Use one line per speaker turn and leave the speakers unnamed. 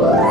Whoa.